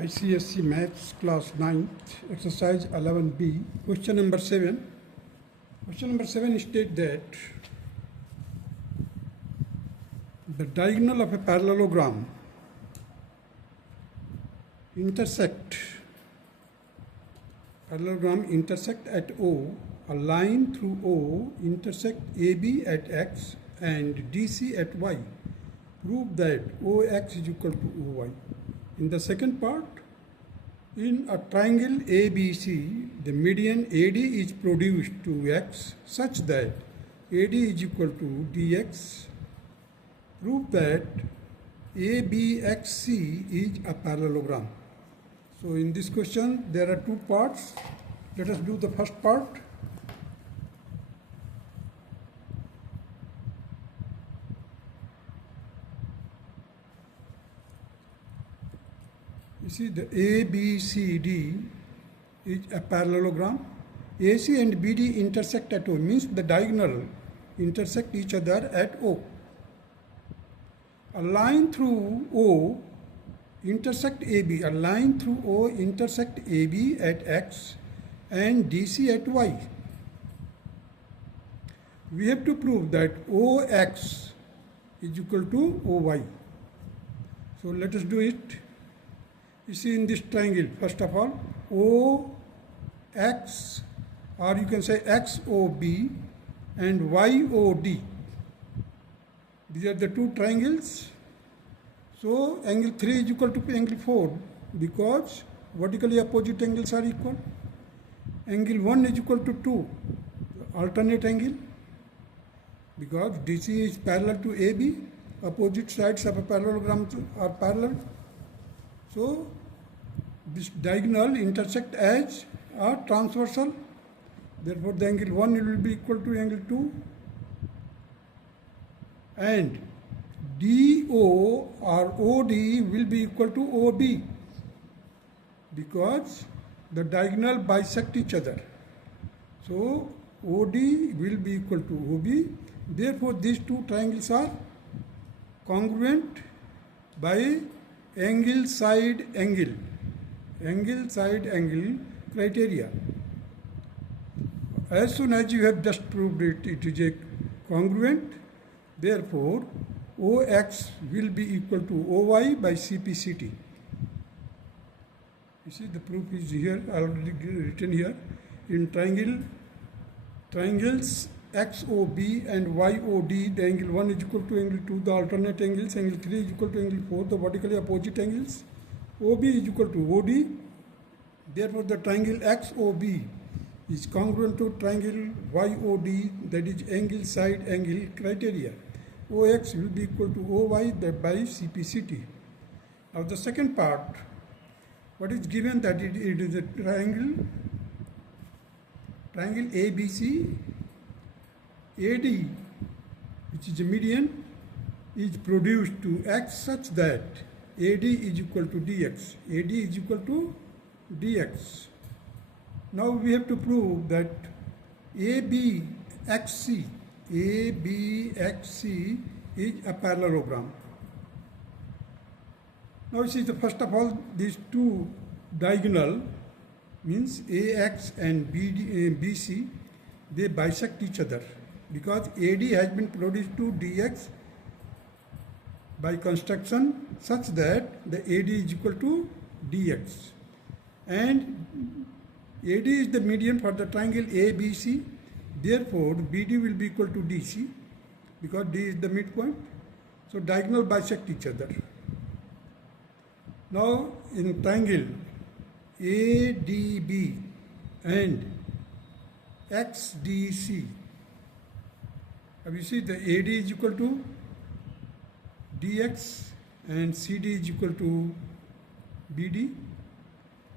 ICSE Maths Class 9th, Exercise 11B, question number 7. Question number 7 states that the diagonal of a parallelogram intersect at O, a line through O intersect AB at X and DC at Y. Prove that OX is equal to OY. In the second part, in a triangle ABC, the median AD is produced to X such that AD is equal to DX. Prove that ABXC is a parallelogram. So in this question, there are two parts. Let us do the first part. You see, the ABCD is a parallelogram. AC and BD intersect at O, means the diagonal intersect each other at O. A line through O intersect AB. A line through O intersect AB at X and DC at Y. We have to prove that OX is equal to OY. So let us do it. You see, in this triangle, first of all, OX, or you can say XOB and YOD. These are the two triangles. So angle 3 is equal to angle 4 because vertically opposite angles are equal. Angle 1 is equal to 2, alternate angle, because DC is parallel to AB. Opposite sides of a parallelogram are parallel. So this diagonal intersect as a transversal. Therefore the angle 1 will be equal to angle 2. And DO or OD will be equal to OB because the diagonal bisect each other. So OD will be equal to OB. Therefore these two triangles are congruent by angle side angle criteria. As soon as you have just proved it, it is a congruent. Therefore OX will be equal to OY by CPCT. You see, the proof is here, already written here. In triangles XOB and YOD, the angle 1 is equal to angle 2, the alternate angles. Angle 3 is equal to angle 4, the vertically opposite angles. OB is equal to OD. Therefore the triangle XOB is congruent to triangle YOD, that is angle side angle criteria. OX will be equal to OY by CPCT. Now the second part, what is given, that it is a triangle ABC, AD, which is a median, is produced to X such that AD is equal to DX. AD is equal to DX. Now we have to prove that ABXC is a parallelogram. Now you see, the first of all, these two diagonal means AX and BC, they bisect each other because AD has been produced to DX by construction such that the AD is equal to DX. And AD is the median for the triangle ABC. Therefore, BD will be equal to DC because D is the midpoint. So diagonal bisect each other. Now in triangle ADB and XDC, you see, the AD is equal to DX and CD is equal to BD,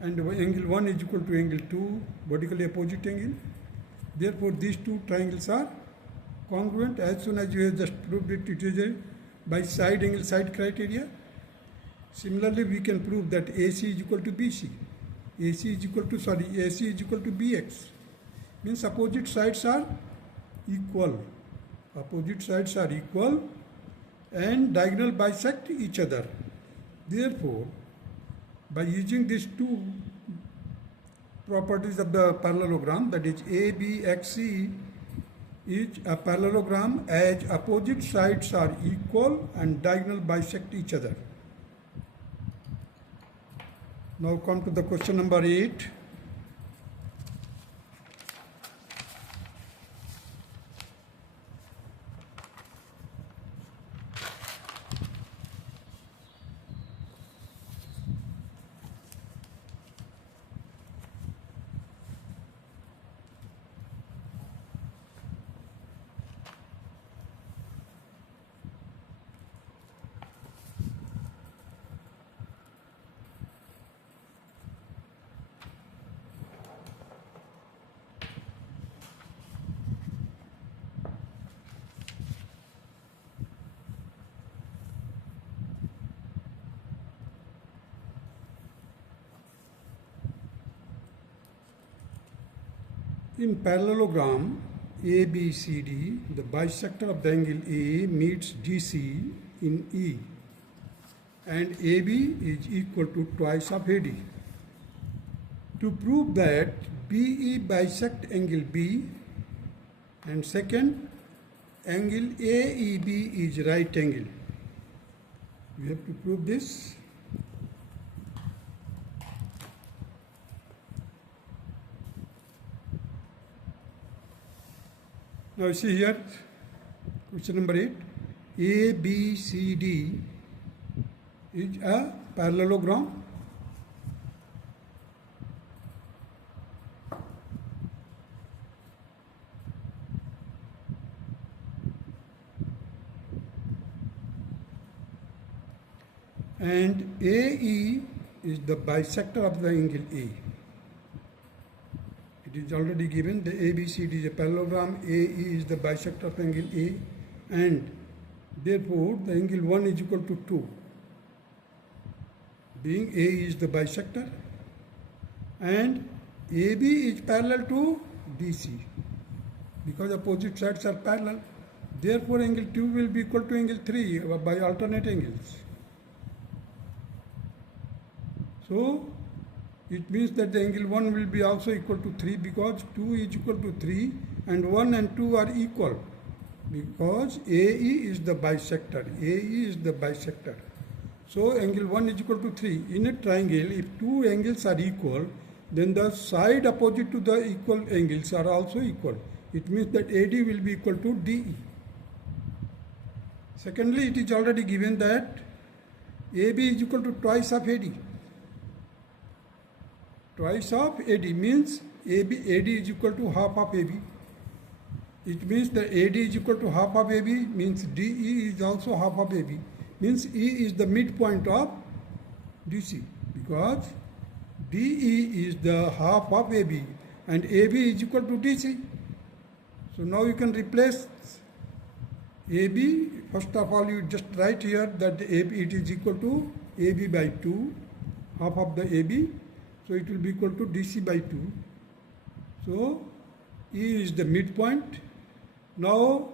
and angle 1 is equal to angle 2, vertically opposite angle. Therefore these two triangles are congruent. As soon as you have just proved it, it is a by side angle side criteria. Similarly, we can prove that AC is equal to BC. AC is equal to BX. Means opposite sides are equal. Opposite sides are equal and diagonal bisect each other. Therefore by using these two properties of the parallelogram, that is ABXC is a parallelogram as opposite sides are equal and diagonal bisect each other. Now come to the question number 8. In parallelogram ABCD, the bisector of the angle A meets DC in E, and AB is equal to twice of AD. To prove that BE bisect angle B, and second, angle AEB is right angle. We have to prove this. Now see here, question number 8. ABCD is a parallelogram. And AE is the bisector of the angle A. It is already given. The ABCD is a parallelogram. AE is the bisector of angle A, and therefore the angle 1 is equal to 2. Being A is the bisector, and AB is parallel to DC because opposite sides are parallel. Therefore, angle 2 will be equal to angle 3 by alternate angles. So it means that the angle 1 will be also equal to 3 because 2 is equal to 3 and 1 and 2 are equal because AE is the bisector. AE is the bisector. So angle 1 is equal to 3. In a triangle, if two angles are equal, then the side opposite to the equal angles are also equal. It means that AD will be equal to DE. Secondly, it is already given that AB is equal to twice of AD. Twice of AD means AD is equal to half of AB. It means that AD is equal to half of AB means DE is also half of AB. Means E is the midpoint of DC because DE is the half of AB and AB is equal to DC. So now you can replace AB. First of all, you just write here that AB it is equal to AB by 2, half of the AB. So it will be equal to DC by 2. So E is the midpoint. Now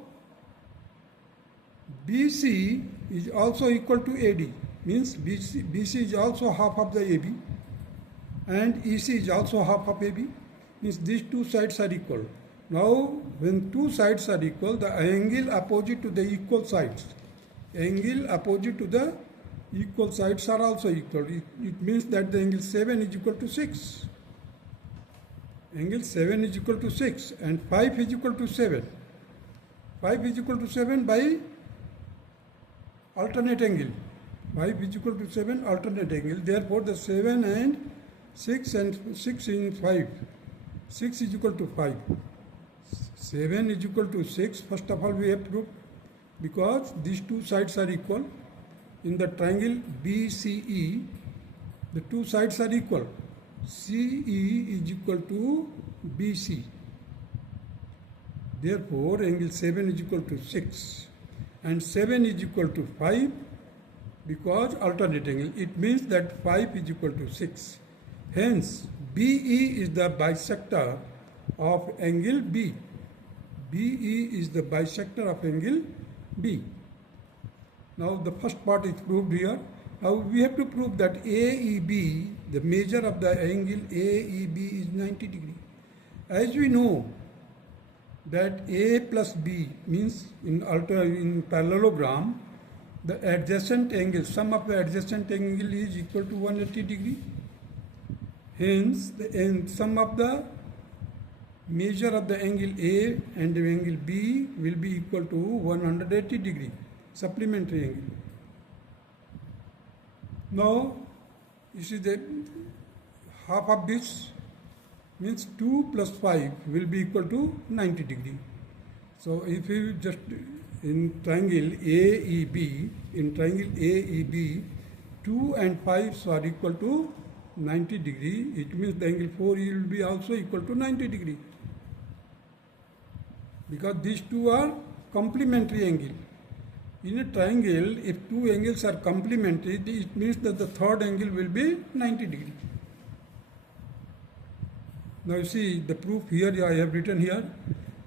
BC is also equal to AD. Means BC is also half of the AB. And EC is also half of AB. Means these two sides are equal. Now when two sides are equal, the angle opposite to the equal sides. Angle opposite to the equal sides are also equal. It means that the angle 7 is equal to 6. Angle 7 is equal to 6 and 5 is equal to 7. 5 is equal to 7 by alternate angle. 5 is equal to 7 alternate angle. Therefore, the 7 and 6 in 5. 6 is equal to 5. 7 is equal to 6. First of all, we have proved because these two sides are equal. In the triangle BCE, the two sides are equal. CE is equal to BC. Therefore, angle 7 is equal to 6 and 7 is equal to 5 because alternate angle. It means that 5 is equal to 6. Hence, BE is the bisector of angle B. BE is the bisector of angle B. Now the first part is proved here. Now we have to prove that AEB, the measure of the angle AEB is 90 degree. As we know that A plus B means in parallelogram, the adjacent angle, sum of the adjacent angle is equal to 180 degree. Hence, the sum of the measure of the angle A and the angle B will be equal to 180 degree, supplementary angle. Now, you see that half of this means 2 plus 5 will be equal to 90 degree. So, if you just in triangle AEB, 2 and 5 are equal to 90 degree, it means the angle 4 will be also equal to 90 degree. Because these two are complementary angle. In a triangle, if two angles are complementary, it means that the third angle will be 90 degree. Now you see the proof here I have written here.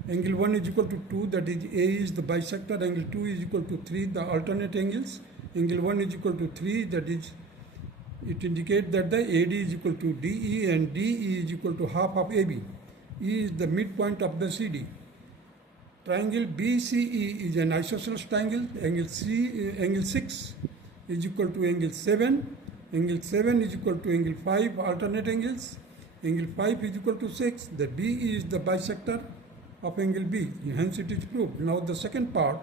Angle 1 is equal to 2, that is A is the bisector. Angle 2 is equal to 3, the alternate angles. Angle 1 is equal to 3, that is, it indicates that the AD is equal to DE and DE is equal to half of AB. E is the midpoint of the CD. Triangle BCE is an isosceles triangle. Angle 6 is equal to angle 7. Angle 7 is equal to angle 5, alternate angles. Angle 5 is equal to 6. The BE is the bisector of angle B. Hence it is proved. Now the second part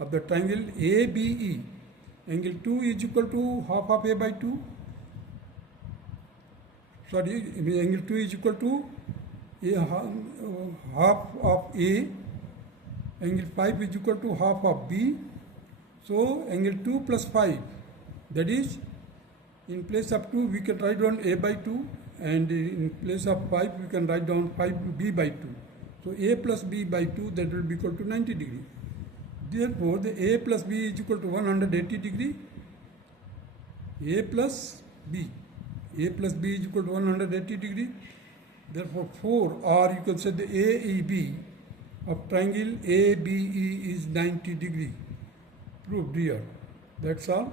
of the triangle ABE. Angle 2 is equal to half of A by 2. Angle 2 is equal to half of A. Angle 5 is equal to half of B. So angle 2 plus 5, that is, in place of 2 we can write down A by 2, and in place of 5 we can write down 5B by 2. So A plus B by 2, that will be equal to 90 degree. Therefore the A plus B is equal to 180 degree. A plus B is equal to 180 degree. Therefore 4, or you can say the AEB of triangle ABE is 90 degree. Proved here. That's all.